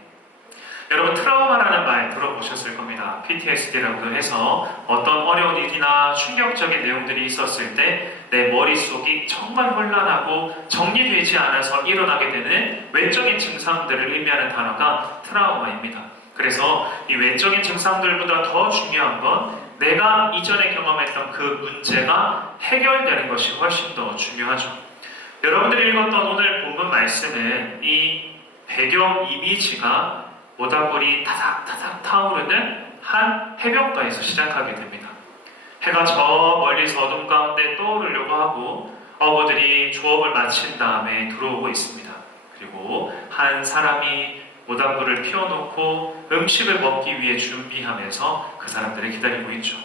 여러분 트라우마라는 말 들어보셨을 겁니다. PTSD라고도 해서 어떤 어려운 일이나 충격적인 내용들이 있었을 때 내 머릿속이 정말 혼란하고 정리되지 않아서 일어나게 되는 외적인 증상들을 의미하는 단어가 트라우마입니다. 그래서 이 외적인 증상들보다 더 중요한 건 내가 이전에 경험했던 그 문제가 해결되는 것이 훨씬 더 중요하죠. 여러분들이 읽었던 오늘 본문 말씀은 이 배경 이미지가 모닥불이 타닥타닥 타오르는 한 해변가에서 시작하게 됩니다. 해가 저 멀리서 어둠 가운데 떠오르려고 하고 어부들이 조업을 마친 다음에 들어오고 있습니다. 그리고 한 사람이 모닥불을 피워놓고 음식을 먹기 위해 준비하면서 그 사람들을 기다리고 있죠.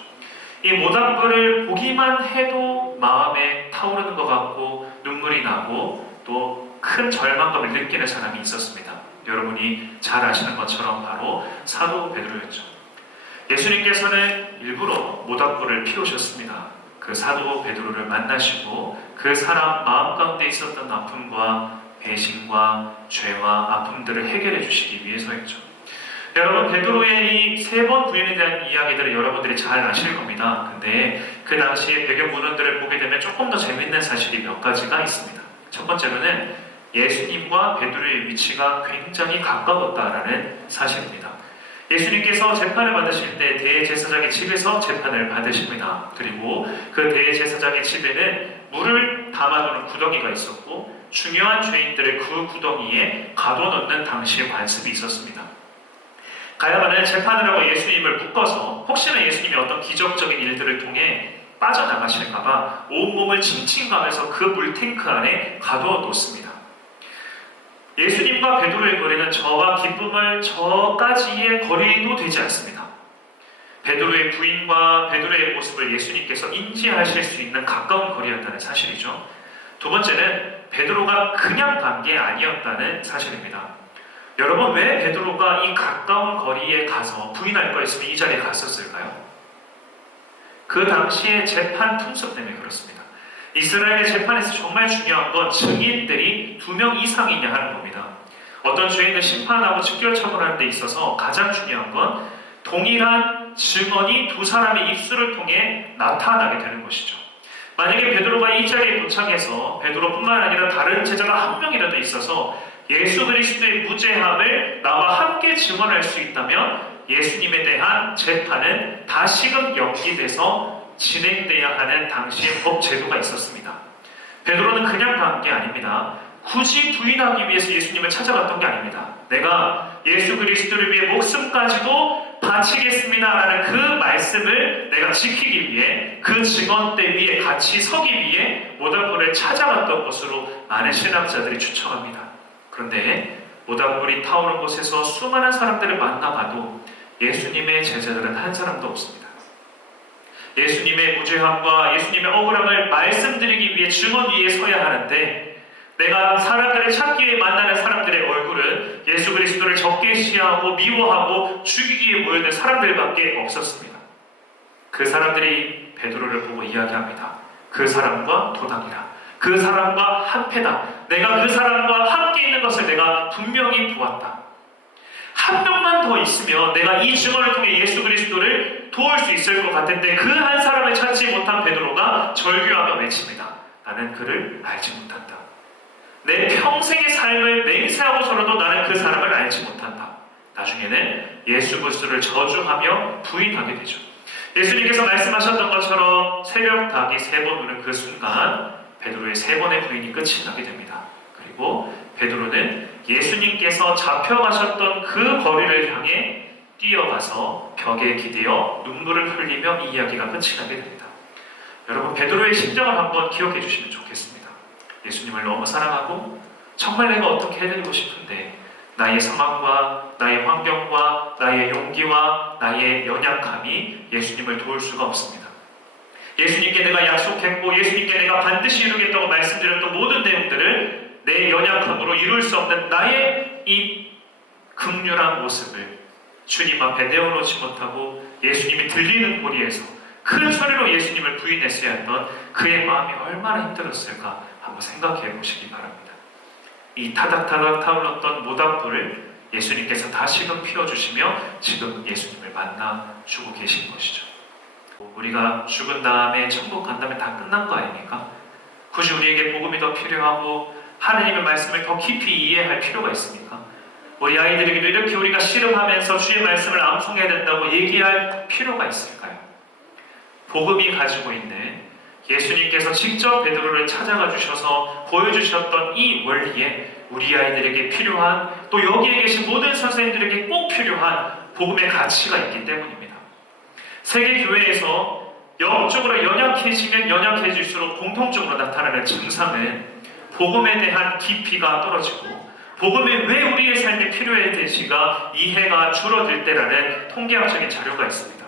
이 모닥불을 보기만 해도 마음에 타오르는 것 같고 눈물이 나고 또 큰 절망감을 느끼는 사람이 있었습니다. 여러분이 잘 아시는 것처럼 바로 사도 베드로였죠. 예수님께서는 일부러 모닥불을 피우셨습니다. 그 사도 베드로를 만나시고 그 사람 마음 가운데 있었던 아픔과 배신과 죄와 아픔들을 해결해 주시기 위해서였죠. 여러분, 베드로의 이 3번 부인에 대한 이야기들을 여러분들이 잘 아실 겁니다. 근데 그 당시의 배경 문헌들을 보게 되면 조금 더 재밌는 사실이 몇 가지가 있습니다. 첫 번째로는 예수님과 베드로의 위치가 굉장히 가까웠다라는 사실입니다. 예수님께서 재판을 받으실 때 대제사장의 집에서 재판을 받으십니다. 그리고 그 대제사장의 집에는 물을 담아두는 구덩이가 있었고 중요한 죄인들을 그 구덩이에 가둬놓는 당시의 관습이 있었습니다. 가야바는 재판을 하고 예수님을 묶어서 혹시나 예수님이 어떤 기적적인 일들을 통해 빠져나가실까봐 온몸을 칭칭가면서 그 물탱크 안에 가두어 놓습니다. 예수님과 베드로의 거리는 저와 기쁨을 저까지의 거리도 되지 않습니다. 베드로의 부인과 베드로의 모습을 예수님께서 인지하실 수 있는 가까운 거리였다는 사실이죠. 두 번째는 베드로가 그냥 간 게 아니었다는 사실입니다. 여러분, 왜 베드로가 이 가까운 거리에 가서 부인할 거였으면 이 자리에 갔었을까요? 그 당시의 재판 풍습 때문에 그렇습니다. 이스라엘의 재판에서 정말 중요한 건 증인들이 2명 이상이냐 하는 겁니다. 어떤 죄인을 심판하고 직결 처분하는 데 있어서 가장 중요한 건 동일한 증언이 2사람의 입술을 통해 나타나게 되는 것이죠. 만약에 베드로가 이 자리에 도착해서 베드로뿐만 아니라 다른 제자가 1명이라도 있어서 예수 그리스도의 무죄함을 나와 함께 증언할 수 있다면 예수님에 대한 재판은 다시금 연기돼서 진행돼야 하는 당시의 법 제도가 있었습니다. 베드로는 그냥 간 게 아닙니다. 굳이 부인하기 위해서 예수님을 찾아갔던 게 아닙니다. 내가 예수 그리스도를 위해 목숨까지도 바치겠습니다라는 그 말씀을 내가 지키기 위해 그 증언대 위에 같이 서기 위해 모닥불을 찾아갔던 것으로 많은 신학자들이 추측합니다. 그런데 모닥불이 타오른 곳에서 수많은 사람들을 만나봐도 예수님의 제자들은 한 사람도 없습니다. 예수님의 무죄함과 예수님의 억울함을 말씀드리기 위해 증언 위에 서야 하는데 내가 사람들을 찾기 위해 만나는 사람들의 얼굴은 예수 그리스도를 적개시하고 미워하고 죽이기에 모여든 사람들밖에 없었습니다. 그 사람들이 베드로를 보고 이야기합니다. 그 사람과 도당이라. 그 사람과 한패다. 내가 그 사람과 함께 있는 것을 내가 분명히 보았다. 한 명만 더 있으면 내가 이 증언을 통해 예수 그리스도를 도울 수 있을 것 같은데 그 한 사람을 찾지 못한 베드로가 절규하며 외칩니다. 나는 그를 알지 못한다. 내 평생의 삶을 맹세하고서라도 나는 그 사람을 알지 못한다. 나중에는 예수 그리스도를 저주하며 부인하게 되죠. 예수님께서 말씀하셨던 것처럼 새벽 닭이 3번 우는 그 순간 베드로의 3번의 부인이 끝이 나게 됩니다. 그리고 베드로는 예수님께서 잡혀가셨던 그 거리를 향해 뛰어가서 벽에 기대어 눈물을 흘리며 이 이야기가 끝이 나게 됩니다. 여러분, 베드로의 심정을 한번 기억해 주시면 좋겠습니다. 예수님을 너무 사랑하고 정말 내가 어떻게 해드리고 싶은데 나의 상황과 나의 환경과 나의 용기와 나의 연약함이 예수님을 도울 수가 없습니다. 예수님께 내가 약속했고 예수님께 내가 반드시 이루겠다고 말씀드렸던 모든 내용들을 내 연약함으로 이룰 수 없는 나의 이 극률한 모습을 주님 앞에 내어놓지 못하고 예수님이 들리는 고리에서 큰 소리로 예수님을 부인했어야 했던 그의 마음이 얼마나 힘들었을까 한번 생각해 보시기 바랍니다. 이 타닥타닥 타올랐던 모닥불을 예수님께서 다시금 피워주시며 지금 예수님을 만나주고 계신 것이죠. 우리가 죽은 다음에 천국 간다면 다 끝난 거 아닙니까? 굳이 우리에게 복음이 더 필요하고 하나님의 말씀을 더 깊이 이해할 필요가 있습니까? 우리 아이들에게도 이렇게 우리가 씨름하면서 주의 말씀을 암송해야 된다고 얘기할 필요가 있을까요? 복음이 가지고 있는 예수님께서 직접 베드로를 찾아가 주셔서 보여주셨던 이 원리에 우리 아이들에게 필요한 또 여기에 계신 모든 선생님들에게 꼭 필요한 복음의 가치가 있기 때문입니다. 세계 교회에서 영적으로 연약해지면 연약해질수록 공통적으로 나타나는 증상은 복음에 대한 깊이가 떨어지고 복음이 왜 우리의 삶에 필요해지가 이해가 줄어들 때라는 통계학적인 자료가 있습니다.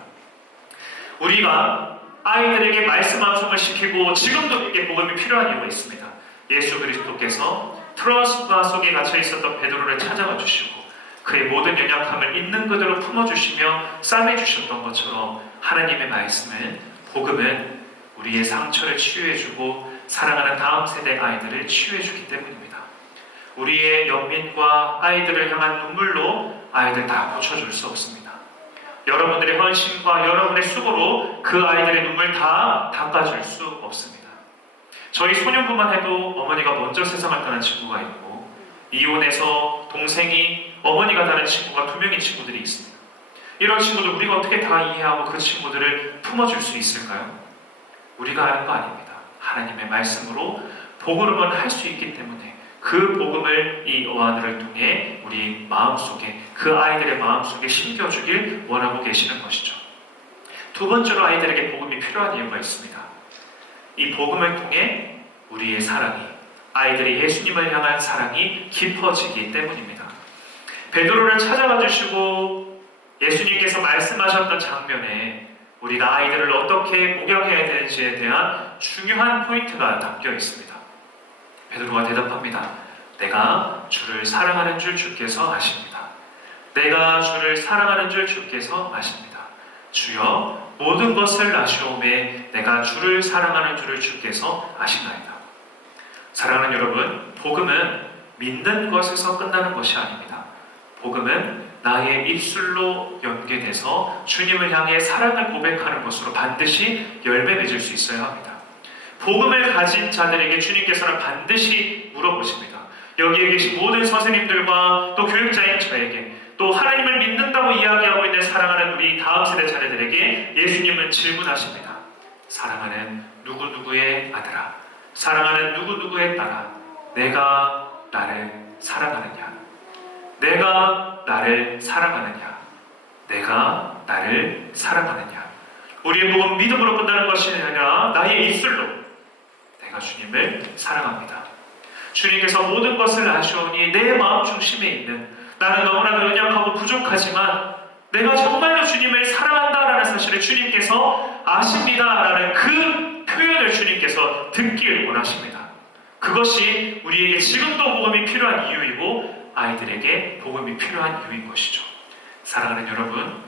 우리가 아이들에게 말씀 암송을 시키고 지금도 우리에게 복음이 필요한 이유가 있습니다. 예수 그리스도께서 트러스바 속에 갇혀 있었던 베드로를 찾아와 주시고 그의 모든 연약함을 있는 그대로 품어주시며 싸매주셨던 것처럼 하나님의 말씀은 복음은 우리의 상처를 치유해주고 사랑하는 다음 세대 아이들을 치유해주기 때문입니다. 우리의 연민과 아이들을 향한 눈물로 아이들 다 고쳐줄 수 없습니다. 여러분들의 헌신과 여러분의 수고로 그 아이들의 눈물 다 닦아줄 수 없습니다. 저희 소년부만 해도 어머니가 먼저 세상을 떠난 친구가 있고, 이혼해서 동생이 어머니가 다른 친구가 2명의 친구들이 있습니다. 이런 친구들 우리가 어떻게 다 이해하고 그 친구들을 품어줄 수 있을까요? 우리가 하는 거 아닙니다. 하나님의 말씀으로 복음을 할 수 있기 때문에 그 복음을 이 어안을 통해 우리 마음속에, 그 아이들의 마음속에 심겨주길 원하고 계시는 것이죠. 두 번째로 아이들에게 복음이 필요한 이유가 있습니다. 이 복음을 통해 우리의 사랑이, 아이들이 예수님을 향한 사랑이 깊어지기 때문입니다. 베드로를 찾아가 주시고 예수님께서 말씀하셨던 장면에 우리가 아이들을 어떻게 목양해야 되는지에 대한 중요한 포인트가 담겨 있습니다. 베드로가 대답합니다. 내가 주를 사랑하는 줄 주께서 아십니다. 내가 주를 사랑하는 줄 주께서 아십니다. 주여 모든 것을 아시오매 내가 주를 사랑하는 줄을 주께서 아시나이다. 사랑하는 여러분, 복음은 믿는 것에서 끝나는 것이 아닙니다. 복음은 나의 입술로 연계돼서 주님을 향해 사랑을 고백하는 것으로 반드시 열매 맺을 수 있어야 합니다. 복음을 가진 자들에게 주님께서는 반드시 물어보십니다. 여기에 계신 모든 선생님들과 또 교육자인 저에게, 또 하나님을 믿는다고 이야기하고 있는 사랑하는 우리 다음 세대 자녀들에게 예수님은 질문하십니다. 사랑하는 누구누구의 아들아, 사랑하는 누구누구의 딸아, 내가 나를 사랑하느냐? 내가 나를 사랑하느냐? 내가 나를 사랑하느냐? 우리의 복음 믿음으로 끝나는 것이 아니라 나의 입술로 내가 주님을 사랑합니다. 주님께서 모든 것을 아시오니 내 마음 중심에 있는, 나는 너무나도 연약하고 부족하지만 내가 정말로 주님을 사랑한다라는 사실을 주님께서 아십니다라는 그 표현을 주님께서 듣길 원하십니다. 그것이 우리에게 지금도 복음이 필요한 이유이고 아이들에게 복음이 필요한 이유인 것이죠. 사랑하는 여러분,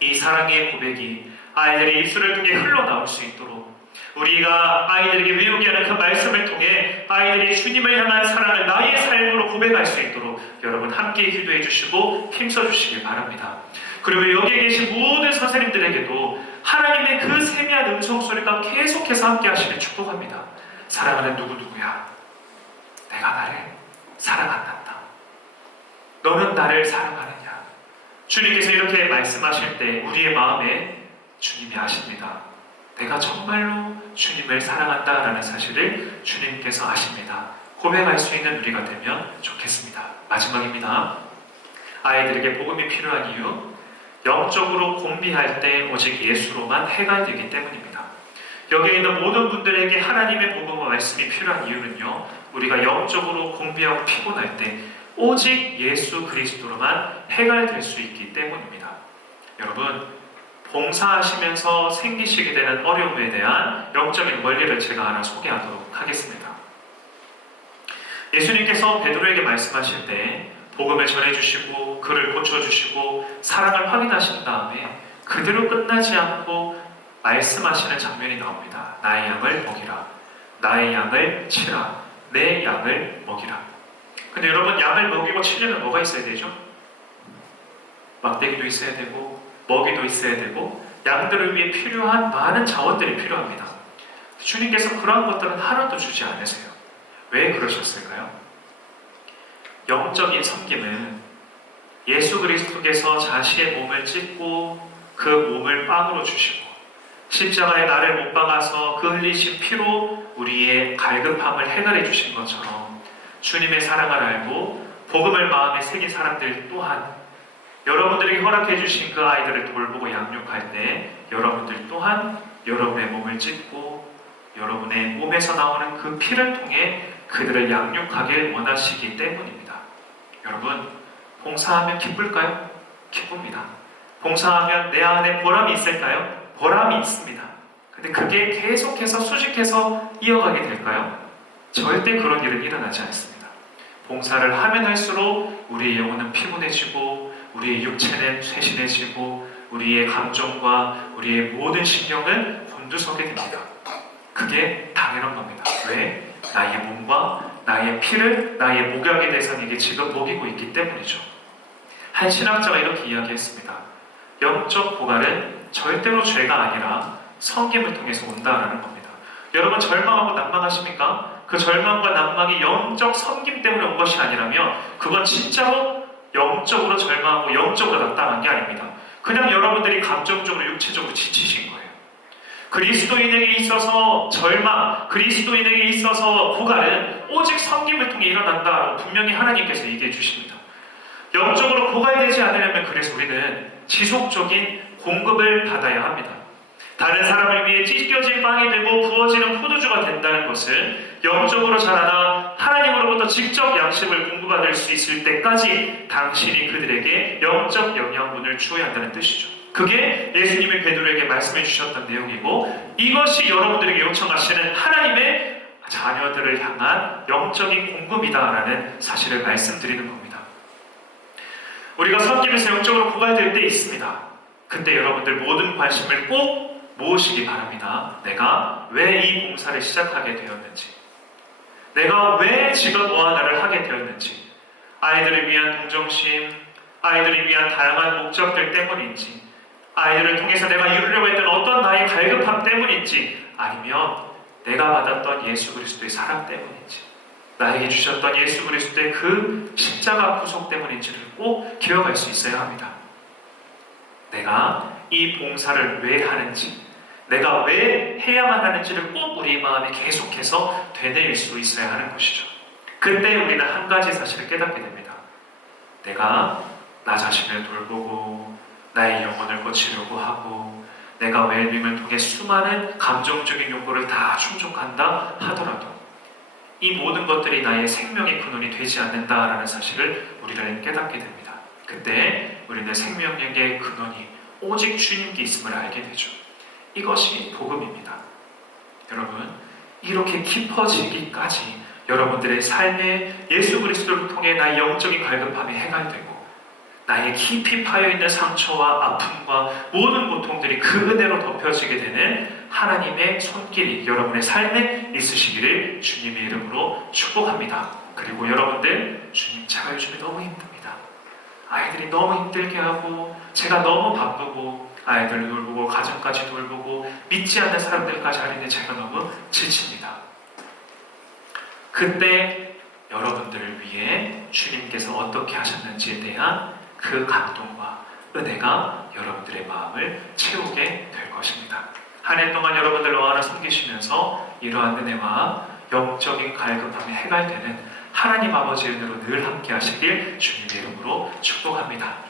이 사랑의 고백이 아이들의 입술을 통해 흘러나올 수 있도록 우리가 아이들에게 외우게 하는 그 말씀을 통해 아이들이 주님을 향한 사랑을 나의 삶으로 고백할 수 있도록 여러분 함께 기도해 주시고 힘써 주시길 바랍니다. 그리고 여기에 계신 모든 선생님들에게도 하나님의 그 세미한 음성 소리가 계속해서 함께 하시길 축복합니다. 사랑하는 누구누구야, 내가 나를 사랑한단다. 너는 나를 사랑하느냐? 주님께서 이렇게 말씀하실 때 우리의 마음에 주님이 아십니다. 내가 정말로 주님을 사랑한다라는 사실을 주님께서 아십니다. 고백할 수 있는 우리가 되면 좋겠습니다. 마지막입니다. 아이들에게 복음이 필요한 이유, 영적으로 공비할 때 오직 예수로만 해결되기 때문입니다. 여기에 있는 모든 분들에게 하나님의 복음과 말씀이 필요한 이유는요, 우리가 영적으로 공비하고 피곤할 때 오직 예수 그리스도로만 해결될 수 있기 때문입니다. 여러분, 봉사하시면서 생기시게 되는 어려움에 대한 영적인 원리를 제가 하나 소개하도록 하겠습니다. 예수님께서 베드로에게 말씀하실 때 복음을 전해주시고 그를 고쳐주시고 사랑을 확인하신 다음에 그대로 끝나지 않고 말씀하시는 장면이 나옵니다. 나의 양을 먹이라, 나의 양을 치라, 내 양을 먹이라. 근데 여러분, 양을 먹이고 치려면 뭐가 있어야 되죠? 막대기도 있어야 되고 먹이도 있어야 되고 양들을 위해 필요한 많은 자원들이 필요합니다. 주님께서 그러한 것들은 하나도 주지 않으세요. 왜 그러셨을까요? 영적인 섬김은 예수 그리스도께서 자신의 몸을 찢고 그 몸을 빵으로 주시고 십자가에 나를 못 박아서 그 흘리신 피로 우리의 갈급함을 해결해 주신 것처럼 주님의 사랑을 알고 복음을 마음에 새긴 사람들 또한 여러분들에게 허락해 주신 그 아이들을 돌보고 양육할 때 여러분들 또한 여러분의 몸을 찢고 여러분의 몸에서 나오는 그 피를 통해 그들을 양육하길 원하시기 때문입니다. 여러분, 봉사하면 기쁠까요? 기쁩니다. 봉사하면 내 안에 보람이 있을까요? 보람이 있습니다. 근데 그게 계속해서 수직해서 이어가게 될까요? 절대 그런 일은 일어나지 않습니다. 봉사를 하면 할수록 우리의 영혼은 피곤해지고 우리의 육체는 쇠신해지고 우리의 감정과 우리의 모든 신경은 곤두서게 됩니다. 그게 당연한 겁니다. 왜? 나의 몸과 나의 피를 나의 목약의 대상에게 지금 먹이고 있기 때문이죠. 한 신학자가 이렇게 이야기했습니다. 영적 고갈은 절대로 죄가 아니라 성김을 통해서 온다라는 겁니다. 여러분 절망하고 난망하십니까? 그 절망과 난망이 영적 섬김 때문에 온 것이 아니라면 그건 진짜로 영적으로 절망하고 영적으로 나타난 게 아닙니다. 그냥 여러분들이 감정적으로 육체적으로 지치신 거예요. 그리스도인에게 있어서 절망, 그리스도인에게 있어서 고갈은 오직 섬김을 통해 일어난다고 분명히 하나님께서 얘기해 주십니다. 영적으로 고갈되지 않으려면 그래서 우리는 지속적인 공급을 받아야 합니다. 다른 사람을 위해 찢겨진 빵이 되고 부어지는 포도주가 된다는 것은 영적으로 자라나 하나님으로부터 직접 양식을 공급받을 수 있을 때까지 당신이 그들에게 영적 영양분을 주어야 한다는 뜻이죠. 그게 예수님이 베드로에게 말씀해 주셨던 내용이고 이것이 여러분들에게 요청하시는 하나님의 자녀들을 향한 영적인 공급이다라는 사실을 말씀드리는 겁니다. 우리가 섬김에서 영적으로 고갈될 때 있습니다. 그때 여러분들 모든 관심을 꼭 모으시기 바랍니다. 내가 왜 이 봉사를 시작하게 되었는지, 내가 왜 지금 어하나를 하게 되었는지, 아이들을 위한 동정심, 아이들을 위한 다양한 목적들 때문인지, 아이들을 통해서 내가 이루려고 했던 어떤 나의 갈급함 때문인지, 아니면 내가 받았던 예수 그리스도의 사랑 때문인지, 나에게 주셨던 예수 그리스도의 그 십자가 구속 때문인지를 꼭 기억할 수 있어야 합니다. 내가 이 봉사를 왜 하는지, 내가 왜 해야만 하는지를 꼭 우리 마음에 계속해서 되뇌일 수 있어야 하는 것이죠. 그때 우리는 한 가지 사실을 깨닫게 됩니다. 내가 나 자신을 돌보고 나의 영혼을 고치려고 하고 내가 웰빙을 통해 수많은 감정적인 욕구를 다 충족한다 하더라도 이 모든 것들이 나의 생명의 근원이 되지 않는다라는 사실을 우리는 깨닫게 됩니다. 그때 우리는 생명력의 근원이 오직 주님께 있음을 알게 되죠. 이것이 복음입니다. 여러분, 이렇게 깊어지기까지 여러분들의 삶에 예수 그리스도를 통해 나의 영적인 갈급함이 해결되고 나의 깊이 파여있는 상처와 아픔과 모든 고통들이 그 은혜로 덮여지게 되는 하나님의 손길이 여러분의 삶에 있으시기를 주님의 이름으로 축복합니다. 그리고 여러분들, 주님 제가 요즘에 너무 힘듭니다. 아이들이 너무 힘들게 하고 제가 너무 바쁘고 아이들 돌보고 가정까지 돌보고 믿지 않는 사람들까지 하는데 제가 너무 지칩니다. 그때 여러분들을 위해 주님께서 어떻게 하셨는지에 대한 그 감동과 은혜가 여러분들의 마음을 채우게 될 것입니다. 한 해 동안 여러분들과 하나 섬기시면서 이러한 은혜와 영적인 갈급함이 해결되는 하나님 아버지의 은혜로 늘 함께 하시길 주님의 이름으로 축복합니다.